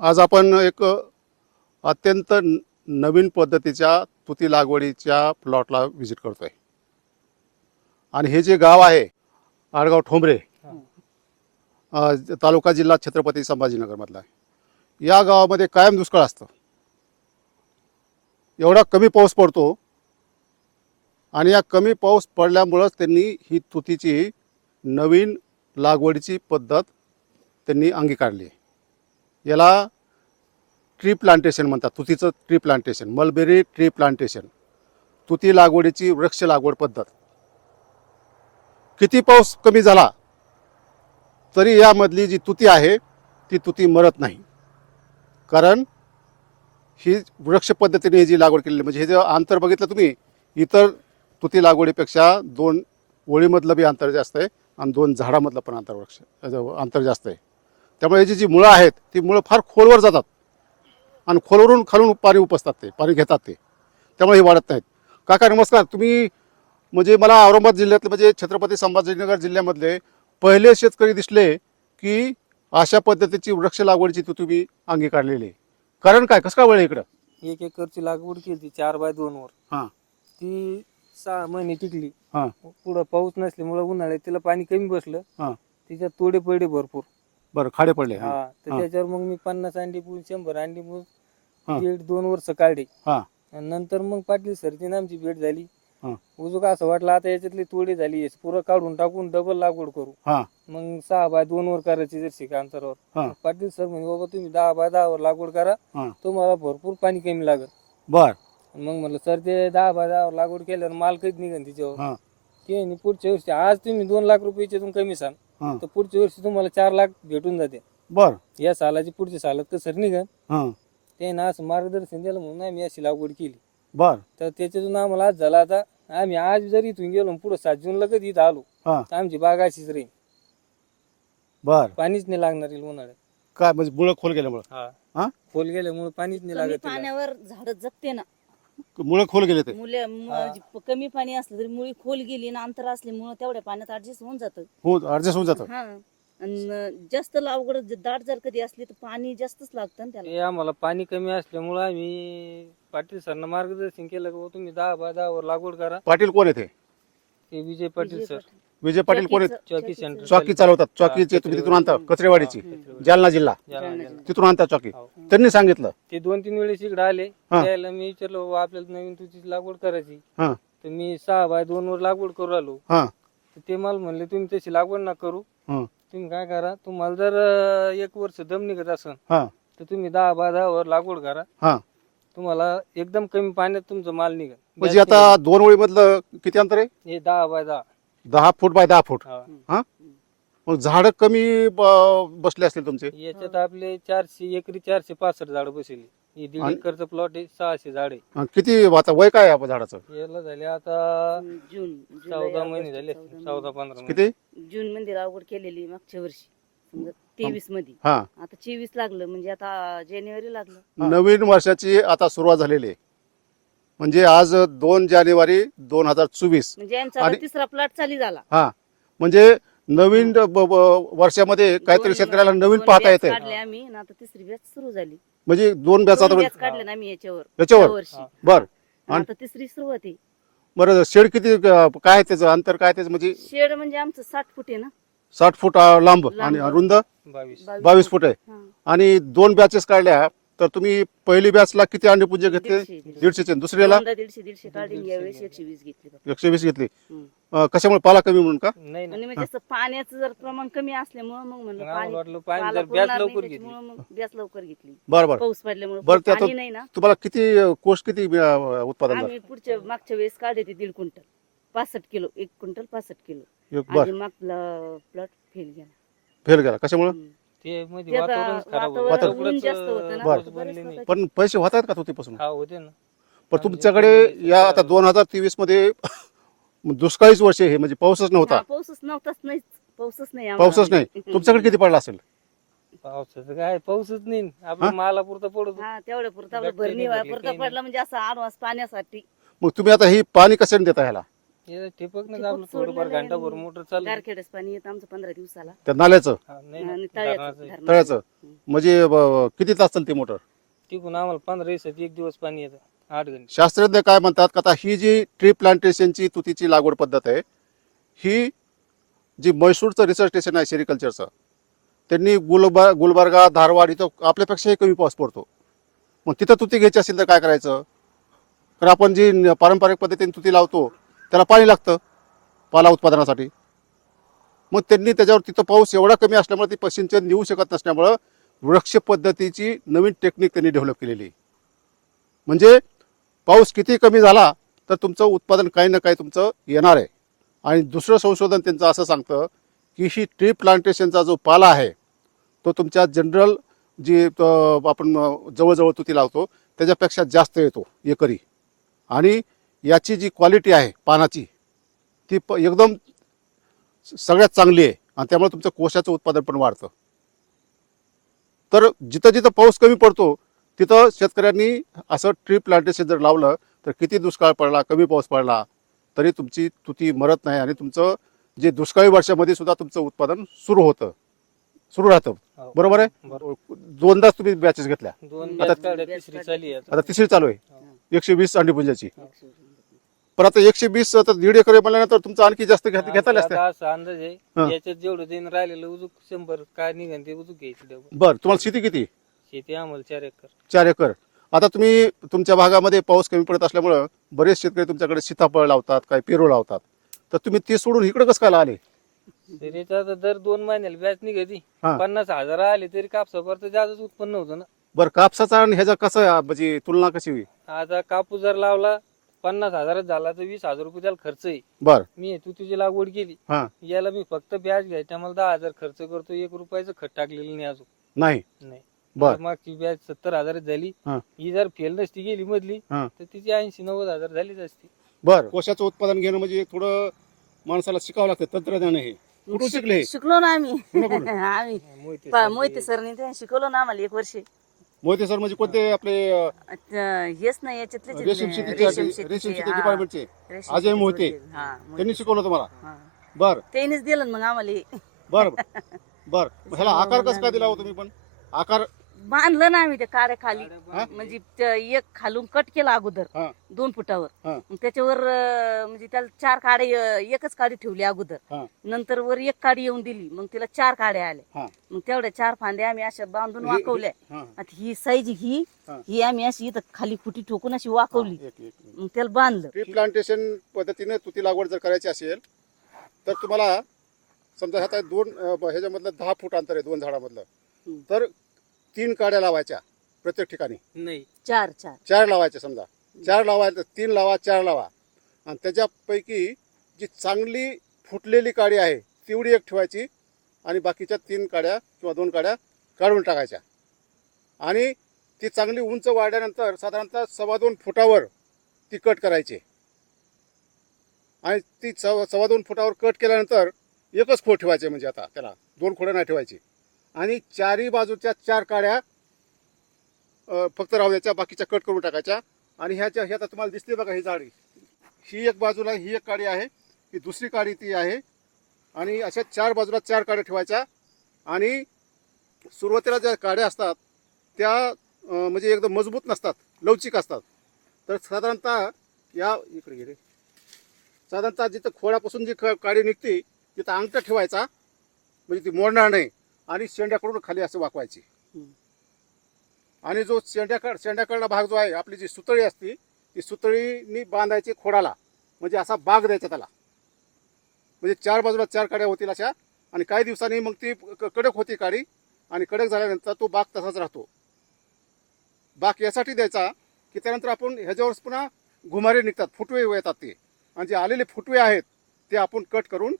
आज आपण एक अत्यंत नवीन पद्धतीच्या तुती लागवडीच्या प्लॉटला व्हिजिट करतोय. आणि हे जे गाव आहे आडगाव ठोंबरे तालुका जिल्हा छत्रपती संभाजीनगरमधला आहे. या गावामध्ये कायम दुष्काळ असतं. एवढा कमी पाऊस पडतो आणि या कमी पाऊस पडल्यामुळंच त्यांनी ही तुतीची नवीन लागवडीची पद्धत त्यांनी अंगीकारली आहे. याला ट्री प्लांटेशन म्हणतात. तुतीचं tree plantation mulberry tree plantation तुती लागवडीची वृक्ष लागवड पद्धत. किती पाऊस कमी झाला तरी यामधली जी तुती आहे ती तुती मरत नाही. कारण ही वृक्ष पद्धतीने जी लागवड केलेली म्हणजे हे जे अंतर बघितलं तुम्ही इतर तुती लागवडीपेक्षा दोन ओळीमधलं बी अंतर जास्त आहे आणि दोन झाडामधलं पण अंतर वृक्ष अंतर जास्त आहे. त्यामुळे याची जी मुळं आहेत ती मुळं फार खोलवर जातात. आणि खोलवरून खालून पाणी उपसतात ते पाणी घेतात ते. त्यामुळे हे वाढत नाहीत. काका नमस्कार. तुम्ही म्हणजे मला औरंगाबाद जिल्ह्यातले म्हणजे छत्रपती संभाजीनगर जिल्ह्यामधले पहिले शेतकरी दिसले की अशा पद्धतीची वृक्ष लागवडीची तू तुम्ही अंगीकारलेली आहे. कारण काय? कसं काय वळ इकडं? एक एकरची लागवड केली चार बाय दोन वर. हा. ती सहा महिने टिकली. हा. पुढं पाऊस नसल्यामुळे उन्हाळ्यात तिला पाणी कमी बसलं. हा. तिच्यात तोडे पडे भरपूर. बरं खाडे पडले हा. हा तर हा. त्याच्यावर मग मी पन्नास अंडी पूल शंभर अंडी हा. पूल दीड दोन वर्ष काढले हा. आणि नंतर मग पाटील सरची आमची भेट झाली हा. उजूक असं वाटलं आता याच्यातली तोडी झाली पुरं काढून टाकून डबल लागवड करू हा. मग सहा बाय दोन वर करायची जर्सी का अंतरावर हा. पाटील सर म्हणे बाबा तुम्ही दहा बाय दहा वर लागवड करा हा. तुम्हाला भरपूर पाणी कमी लागत बर मग म्हटलं सर ते दहा बाय दहा वर लागवड केल्यावर माल कधी निघन हा. तिच्यावर ते म्हणे, पुढच्या वर्षी आज तुम्ही दोन लाख रुपयाचे तुम्ही कमी सांग हा. तर पुढच्या वर्षी तुम्हाला चार लाख भेटून जाते. बर. या सालाची पुढच्या सालात कसं निघन? हा. ते ना असं मार्गदर्शन दिलं म्हणून आम्ही अशी लागवड केली. बर. तर त्याच्यातून आम्हाला आज झाला आता आम्ही आज जरी इथून गेलो पुढे सात जूनला कधी इथं आलो हा. तर आमची बाग अशीच राहील. बर. पाणीच नाही लागणार हिला उन्हाळ्यात. काय म्हणजे मुळं खोल गेल्यामुळं? हा? खोल गेल्यामुळे पाणीच नाही कमी लागत. पाण्यावर झाड जगते ना. मुळं खोल गेले ते. मुले म- कमी पाणी असलं तरी मुळी खोल गेली ना अंतर असल्यामुळे तेवढ्या पाण्यात ऍडजस्ट होऊन जातं. हो ऍडजस्ट होऊन जातं. हा. आणि जास्त लावगड दाट जर कधी असली तर पाणी जास्तच लागतं ना त्याला. आम्हाला पाणी कमी असल्यामुळे आम्ही पाटील सरनं मार्गदर्शन केलं की बुवा तुम्ही दहा बाय दहा वर लागवड करा. पाटील कोण येते ते विजय पाटील विजय सर. पाटील. विजय पाटील कोण आहेत चौकी. सेंटर. चौकी चालवतात चौकीचे हा, तुम्ही तिथून आणता. कचरेवाडीची. जालना जिल्हा. तिथून आणता चौकी हो. त्यांनी सांगितलं ते दोन तीन वेळेस इकडे आले हा. त्याला मी विचारलं बाबा आपल्याला नवीन तुझी लागवड करायची हा. तर मी सहा बाय दोन वर लागवड करू आलो हा. तर ते मला म्हणले तुम्ही तशी लागवड ना करू हा. तुम्ही काय करा तुम्हाला जर अं, एक वर्ष दम निघत असेल हा. तर तुम्ही दहा बाय दहा वर लागवड करा हा. तुम्हाला एकदम कमी पाण्यात तुमचं माल निघत म्हणजे आता दोन ओळी मधलं किती अंतर आहे हे दहा बाय दहा दहा फूट बाय दहा फूट. हा. मग झाड कमी ब- बसले असतील तुमचे. याच्यात आपले चारशे एकरी चारशे पासष्ट झाड बसली. ही दीड आणि- एकरचं प्लॉट आहे सहाशे झाड आहे. अं, किती आता वय काय आहे आपण झाडाचं? याला झाले आता जून जुलै, चौदा महिने ऑगस्ट, झाले चौदा. पंधरा महिने. किती? जून मध्ये लागवड केलेली मागच्या वर्षी. समजा तेवीसमध्ये. हा. आता चोवीस लागलं म्हणजे आता जानेवारी लागलं. नवीन वर्षाची आता सुरुवात झालेली आहे. म्हणजे आज दोन जानेवारी दोन हजार चोवीस. म्हणजे यांचा आणि- तिसरा प्लॉट चालू झाला. म्हणजे नवीन ब- ब- वर्षामध्ये काहीतरी दोन- शेतकऱ्याला नवीन दोन पाहता batch येते काढले आम्ही आणि आता तिसरी बॅच सुरू झाली. म्हणजे दोन बॅच दोन batch काढले ना आम्ही याच्यावर याच्यावर? वर्षी. हा. बर. आणि आता तिसरी सुरुवात आहे. बरं शेड किती अं, काय आहे त्याचं? अंतर काय त्याचं? म्हणजे शेड म्हणजे आमचं साठ फूट आहे ना. साठ फूट अं, लांब लांब. आणि रुंद? बावीस. बावीस फूट आहे. हा. आणि दोन बॅचेस काढल्या. तर तुम्ही पहिली बॅचला किती अंडे पुंजे घेतले? दीडशे, दीडशे. दीडशेचे. दुसऱ्याला? दोनदा दीडशे दीडशे काढले आणि यावेळेस एकशे वीस घेतली. एकशे वीस घेतली. हम्म. अं, कशामुळे? पाला कमी म्हणून का? नाही ना आणि म्हणजे असं पाण्याचं जर प्रमाण कमी असल्यामुळं मग म्हणलं मग आम्हाला पाणी वाटलं पाणी पाला जर पुरणार ब्याज नाही लवकर घेतली. त्याच्यामुळं मग ब्यास लवकर घेतली. बरं बरं. पाऊस पडल्यामुळे बरं, ते आता- पाणी नाही ना. तुम्हाला किती अं, कोष किती अं, उत्पादन झालं? आम्ही पुढच्या मागच्या वेळेस काढले ते दीड क्विंटल. पासष्ट किलो एक क्विंटल पासष्ट किलो. एक- बरं. आणि मागला प्लॉट फेल गेला फेल गेला. कशामुळे? हम्म. ते मध्ये ते आता वातावरणच खराब वातावरण होतं. ऊन तेवढंच, जास्त होतं ना, पाऊस तर बनले बरेच नाही. लोकांचे- पण पैसे होत आहेत का तुतीपासून? हा होते ना. पण तुमच्याकडे या आता दोन हजार तेवीसमध्ये दुष्काळीच वर्ष हे म्हणजे पाऊसच नव्हता. हा, पाऊसच नव्हताच नाही. पाऊसच नाही आम्हाला. पाऊसच नाही. तुमच्याकडे किती पडला असेल? पावसाचं काय पाऊसच नाही. आपल्या हा? मालापुरता पडतो हा तेवढ्या पुरता. भरणी भरले, पुरता काही नाही. पडला म्हणजे असं आडवास पाण्यासाठी. मग तुम्ही आता ही पाणी कशाने देता ह्याला? हे ठिबक न ठिबक आपलं थोडंफार सोडलेलं आहे घंटाभर आणि मोटर चालू गारखेडच पाणी येतं आमचं पंधरा दिवसाला. त्या नाल्याचं? हा, नाही आणि ना, तळ्याचं, धरणाचं आहे. धरणाचं. तळ्याचं? हम्म. म्हणजे किती तास चालते मोटर? तिकून आम्हाला पंधरा दिवसात एक दिवस पाणी येतं आठ घंटे. शास्त्रज्ञ काय म्हणतात का आता ही जी ट्री प्लांटेशनची तुतीची लागवड पद्धत आहे ही जी म्हैसूरचं रिसर्च स्टेशन आहे सेरिकल्चरचं त्यांनी गुलबर गुलबर्गा धारवाड इथं आपल्यापेक्षाही कमी पाऊस पडतो. मग तिथं तुती घ्यायची असेल तर काय करायचं? तर आपण जी न- पारंपरिक पद्धतीने तुती लावतो त्याला पाणी लागतं पाला उत्पादनासाठी. मग त्यांनी त्याच्यावर तिथं पाऊस एवढा कमी असल्यामुळे ती प- सिंचन देऊ शकत नसल्यामुळं वृक्ष पद्धतीची नवीन टेक्निक त्यांनी डेव्हलप केलेली. म्हणजे पाऊस किती कमी झाला तर तुमचं उत्पादन काही ना काही तुमचं येणार आहे. आणि दुसरं संशोधन त्यांचं असं सांगतं की ही ट्री प्लांटेशनचा जो पाला आहे तो तुमच्या जनरल जी आपण जवळजवळ तुती लावतो त्याच्यापेक्षा जास्त येतो एकरी. आणि याची जी क्वालिटी आहे पानाची ती प एकदम सगळ्यात चांगली आहे आणि त्यामुळे तुमचं कोशाचं उत्पादन पण वाढतं. तर जिथं जिथं पाऊस कमी पडतो तिथं शेतकऱ्यांनी असं ट्री प्लांटेशन जर लावलं तर किती दुष्काळ पडला कमी पाऊस पडला तरी तुमची तुती मरत नाही आणि तुमचं जे दुष्काळी वर्षामध्ये सुद्धा तुमचं उत्पादन सुरू होतं सुरू राहतं. हो. बरोबर आहे. दोनदाच तुम्ही बॅचेस घेतल्या. आता- तिसरी चाली आहे आता. तिसरी चालू आहे. एकशे वीस अंडीपुंजाची हो. पण आता एकशे वीस आता दीड एकर म्हणल्यानंतर तुमचं आणखी जास्त घेत आता असा अंदाज. आहे याच्यात जेवढं दिन राहिलेलं उजूक शंभर काय निघन ते उजूक घ्यायची डबल. बरं तुम्हाला शेती किती? शेती आम्हाला चार एकर. चार एकर. आता तुम्ही तुमच्या भागामध्ये पाऊस कमी पडत असल्यामुळं बरेच शेतकरी तुमच्याकडे सीताफळ लावतात काही पेरू लावतात. तर तुम्ही ते सोडून इकडे कसं काय आले? तर याचा आता दर दोन महिन्याला बॅच निघायची हा. पन्नास हजार आले तरी कापसापर्यंत जास्तच उत्पन्न होतं ना. बरं कापसाचा आणि ह्याचा कसं म्हणजे तुलना कशी होईल? आता कापूस जर लावला पन्नास हजारात झाला तर वीस हजार रुपये त्याला खर्च आहे. बरं. मी तू तुझी लागवड केली. हा. याला मी फक्त ब्याज घ्यायच्या मला दहा हजार खर्च करतो एक रुपयाचं खत टाकलेलं नाही अजून. नाही. नाही. बर. मागची ब्याज सत्तर हजार झाली. हा. ही जर फेल नसती गेली मधली हा. तर तिची ऐंशी नव्वद हजार झालीच असती. बरं. कोशाचं उत्पादन घेणं म्हणजे थोडं माणसाला शिकावं लागतं तंत्रज्ञान हे कुठून शिकले? हे? शिकलो ना आम्ही. कुणाकडून? आम्ही. मोहिते पा- सर मोहिते सरने ते शिकवलं ना आम्हाला एक वर्ष. मोहिते सर म्हणजे कोणते आपले हेच नाही याच्यातले रेशीम शेतीचे रेशीम शेती डिपार्टमेंटचे अजय मोहिते. त्यांनी शिकवलं तुम्हाला? बर. त्यांनीच दिलं मग आम्हाला. बर बर. ह्याला आकार कसं काय दिला हो तुम्ही पण? आकार बांधलं ना आम्ही त्या काड्या खाली? म्हणजे त्या एक खालून कट केला अगोदर. दोन फुटावर हा. मग त्याच्यावर अं, म्हणजे त्याला चार काडे एकच काडी ठेवली अगोदर हा. नंतर वर एक काडी येऊन दिली मग तिला चार काड्या हा. आल्या मग तेवढ्या चार फांद्या आम्ही अशा बांधून हे- वाकवल्या हा. आता ही साईज ही हा. ही आम्ही अशी इथं खाली खुटी ठोकून अशी वाकवली एक- एक- एक. मग त्याला बांधलं ट्री प्लांटेशन पद्धतीने तुती लागवड जर करायची असेल तर तुम्हाला समजा आहे दोन अं, ब- ह्याच्यामधलं दहा फूट अंतर आहे दोन झाडामधलं हम्म. तर तीन काड्या लावायच्या प्रत्येक ठिकाणी. नाही. चार चार. चार लावायच्या समजा. चार लावायचं तीन लावा चार लावा. आणि त्याच्यापैकी जी चांगली फुटलेली काडी आहे तेवढी एक ठेवायची आणि बाकीच्या तीन काड्या किंवा दोन काड्या काढून टाकायच्या. आणि ती चांगली उंच वाढल्यानंतर साधारणतः सव्वा दोन फुटावर ती कट करायची. आणि ती सव्वा सव्वा दोन फुटावर कट केल्यानंतर एकच खोड ठेवायचे म्हणजे आता त्याला. दोन खोडं नाही ठेवायची. आणि चारही बाजूच्या चार काड्या फक्त राहू द्यायच्या बाकीच्या कट करून टाकायच्या. आणि ह्याच्या ह्यात तुम्हाला दिसते बघा ही जाळी ही एक बाजूला ही एक काडी आहे ही दुसरी काडी ती आहे. आणि अशा चार बाजूला चार काड्या ठेवायच्या. आणि सुरुवातीला ज्या काड्या असतात त्या म्हणजे एकदम मजबूत नसतात लवचिक असतात. तर साधारणतः या इकडे गेले साधारणतः जिथं खोडापासून जी क- काडी निघते तिथं अंगठा ठेवायचा. म्हणजे ती मोडणार नाही. आणि शेंड्याकडून खाली असं वाकवायची. आणि जो शेंड्याकड शेंड्याकडला भाग जो आहे आपली जी सुतळी असते ती सुतळीनी बांधायची खोडाला. म्हणजे असा बाग द्यायचा त्याला. म्हणजे चार बाजूला चार काड्या होतील अशा. आणि काही दिवसांनी मग ती क- कडक होती काडी. आणि कडक झाल्यानंतर तो बाग तसाच राहतो. बाग यासाठी द्यायचा की त्यानंतर आपण ह्याच्यावर पुन्हा घुमारे निघतात फुटवे येतात ते. आणि जे आलेले फुटवे आहेत ते आपण कट करून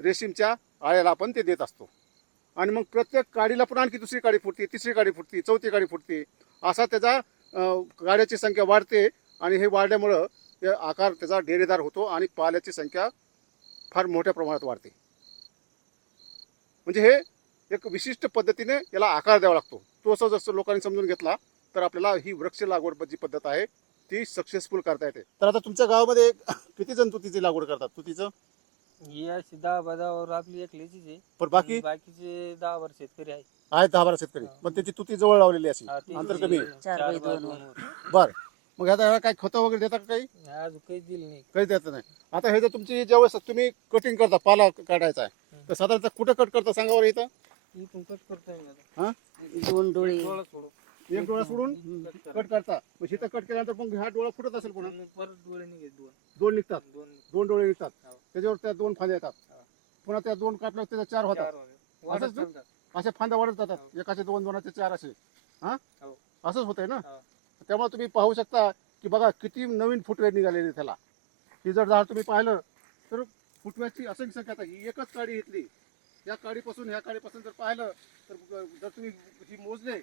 रेशीमच्या आळ्याला आपण ते देत असतो. आणि मग प्रत्येक काडीला पण आणखी दुसरी काडी फुटते तिसरी काडी फुटते चौथी काडी फुटते. असा त्याचा गाड्याची संख्या वाढते आणि हे वाढल्यामुळं ते आकार त्याचा डेरेदार होतो आणि पाल्याची संख्या फार मोठ्या प्रमाणात वाढते. म्हणजे हे एक विशिष्ट पद्धतीने याला आकार द्यावा लागतो. तो असं जसं लोकांनी समजून घेतला तर आपल्याला ही वृक्ष लागवड जी पद्धत आहे ती सक्सेसफुल करता येते. तर आता तुमच्या गावामध्ये किती जण तुतीची लागवड करतात? तुतीचं? ही अशी दहा बाजावर आपली एकलीचीच आहे. पण बाकी? बाकीचे दहा वर शेतकरी आहे आहेत दहा बारा शेतकरी. पण त्याची तुती जवळ लावलेली अशी. हा, ते अंतर कमी आहे. चार चार बाय बाय दोन दोन वर. वर. बर. मग आता ह्याला काही खतं वगैरे देता का काही? अजून काहीच दिलं नाही. काही देत नाही. आता हे जर तुमची ज्यावेळेस तुम्ही कटिंग करता पाला काढायचा आहे. तर साधारणतः कुठं कट करता सांगा बरं इथं? इथून कट करतोय मी आता. हा? दोन डोळे. डोळा सोडू. एक डोळा सोडून कट करा. कट करता मग इथं कट केल्यानंतर मग हा डोळा फुटत असेल पुन्हा मग परत डोळे निघेल दोन दोन निघतात दोन दोन डोळे निघतात हो. त्याच्यावर त्या दोन फांद्या येतात हो. पुन्हा त्या दोन कापल्यावर त्याच्या चार होतात चार होते. वाढत असंच ना? चालतात. अशा फांद्या वाढत जातात एकाचे दोन दोनाचे चार असे हा हो. असंच होतंय ना हो. त्यामुळे तुम्ही पाहू शकता की बघा किती नवीन फुटवे निघालेले त्याला ही जर झाड तुम्ही पाहिलं तर फुटव्याची असंख्य संख्या आता ही एकच काडी घेतली या काडीपासून ह्या काडीपासून जर पाहिलं तर जर तुम्ही ही मोजले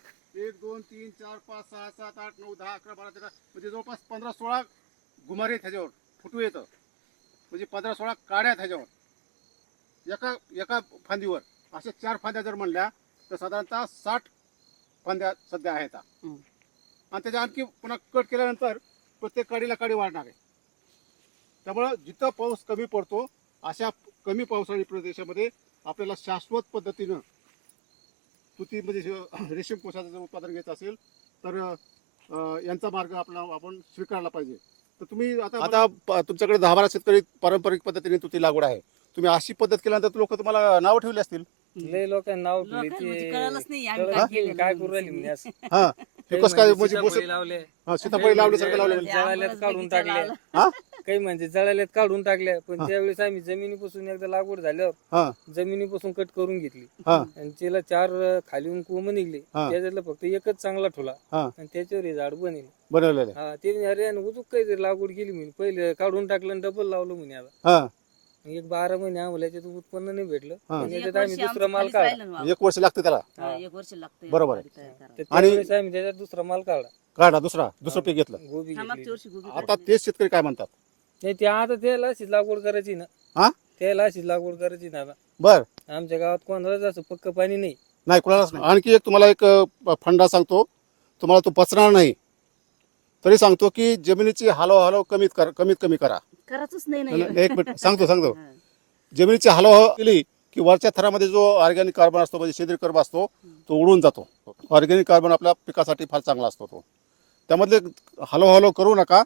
एक दोन तीन चार पाच सहा सात आठ नऊ दहा अकरा बारा तेरा म्हणजे जवळपास पंधरा सोळा गुमारे आहेत ह्याच्यावर फुटवे येतं. म्हणजे पंधरा सोळा काड्या आहेत ह्याच्यावर. एका एका फांदीवर अशा चार फांद्या जर म्हणल्या तर साधारणतः साठ फांद्या सध्या आहेत. आणि त्याच्या आणखी पुन्हा कट केल्यानंतर प्रत्येक काडीला काडी वाढणार आहे. त्यामुळं जिथं पाऊस कमी पडतो अशा कमी पावसाळी प्रदेशामध्ये आपल्याला शाश्वत पद्धतीनं तुती म्हणजे रेशीम कोशाचं जर उत्पादन घ्यायचं असेल तर यांचा मार्ग आपला आपण स्वीकारला पाहिजे. तर तुम्ही आता आता तुमच्याकडे दहा बारा शेतकरी पारंपरिक पद्धतीने तुती लागवड आहे. तुम्ही अशी पद्धत केल्यानंतर लोक तुम्हाला नाव ठेवले असतील. लय लोकांना नाव ठेवले म्हणजे ते. कळालंच नाही आम्ही कळलं काय करू राहिली म्हणजे असं. हा. हे कसं काय म्हणजे म्हणजे सीताफळी बस- लावले. हा, सीताफळी लावल्यासारखं म्हणजे लावलेलं जळाल्यात काढून टाकले लावला. हा? काही म्हणजे जळाल्यात काढून टाकल्या. पण. ज्यावेळेस आम्ही जमिनीपासून एकदा लागवड झाल्यावर हा. जमिनीपासून कट करून घेतली. हा. आणि त्याला चार अं, खाली कोंब निघले. हा. त्याच्यातलं फक्त एकच चांगला ठोला. हा. आणि त्याच्यावर हे झाड बनेल. बनवलेले हा ते म्हणे, अरे आणि उजूक काहीतरी लागवड केली म्हणे. पहिले काढून टाकलं आणि डबल लावलं म्हणे आता. हा. एक बारा महिने आम्हाला याच्यात उत्पन्न नाही भेटलं. हा. पण म्हणजे याच्यात आम्ही वर्षी दुसरा माल काढला. एक वर्ष लागतं त्याला? हा. एक वर्ष लागतं बरोबर आहे. तर आणि- त्यावेळेस आम्ही त्याच्यात दुसरा माल काढला. काढा दुसरा दुसरं पीक घेतलं. गोबी घेतली. आता काढली. तेच शेतकरी काय म्हणतात? नाही ते आता त्याला अशीच लागवड करायची ना. हा? त्याला अशीच लागवड करायची ना आता. बर. आमच्या गावात कोणालाच असं पक्क पाणी नाही. नाही कुणालाच नाही. आणखी एक तुम्हाला एक अ, फंडा सांगतो. तुम्हाला तो पचणार नाही. तरी सांगतो की जमिनीची हालव हालव कमीत कर कमीत कमी करा. करायचंच नाही ना एक मिनिट सांगतो सांगतो. हा. जमिनीची हालव हालव केली की वरच्या थरामध्ये जो ऑर्गॅनिक कार्बन असतो म्हणजे सेंद्रिय कर्ब असतो तो उडून जातो. ऑर्गॅनिक कार्बन आपल्या पिकासाठी फार चांगला असतो तो. त्यामधले हलव हलव करू नका.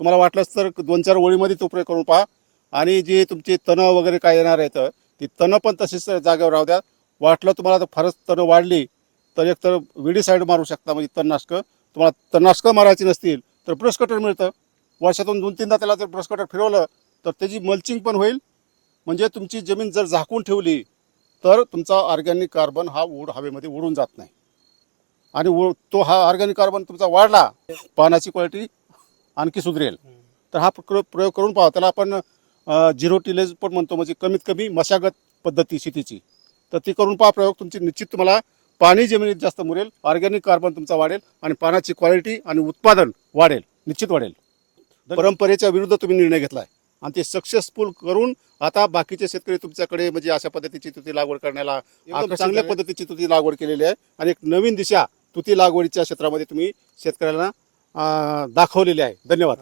तुम्हाला वाटलंच तर दोन चार ओळीमध्ये तो प्रयोग करून पहा. आणि जे तुमचे तणं वगैरे काय येणार आहेत ती तणं पण तशीच जागेवर राहू द्या. वाटलं तुम्हाला तर फारच तणं वाढली तर एक तर विडी साईड मारू शकता म्हणजे तणनाशकं. तुम्हाला तणनाशकं मारायची नसतील तर ब्रश कटर मिळतं. वर्षातून दोन तीनदा त्याला जर ब्रश कटर फिरवलं तर त्याची मल्चिंग पण होईल. म्हणजे तुमची जमीन जर झाकून ठेवली तर तुमचा ऑर्गॅनिक कार्बन हा उड हवेमध्ये उडून जात नाही. आणि उ- तो हा ऑर्गॅनिक कार्बन तुमचा वाढला पानाची क्वालिटी आणखी सुधरेल. तर हा प्र- प्रयोग करून पहा. त्याला आपण झिरो टिलेज पण म्हणतो. म्हणजे कमीत कमी मशागत पद्धती शेतीची. तर ती करून पहा प्रयोग. तुमची निश्चित तुम्हाला पाणी जमिनीत जास्त मुरेल ऑर्गॅनिक कार्बन तुमचा वाढेल आणि पानाची क्वालिटी आणि उत्पादन वाढेल निश्चित वाढेल. परंपरेच्या विरुद्ध तुम्ही निर्णय घेतलाय. आणि ते सक्सेसफुल करून आता बाकीचे शेतकरी तुमच्याकडे म्हणजे अशा पद्धतीची तुती लागवड करण्याला एकदम चांगल्या पद्धतीची तुती लागवड केलेली आहे. आणि एक नवीन दिशा तुती लागवडीच्या क्षेत्रामध्ये तुम्ही शेतकऱ्यांना दाखवलेली आहे. धन्यवाद.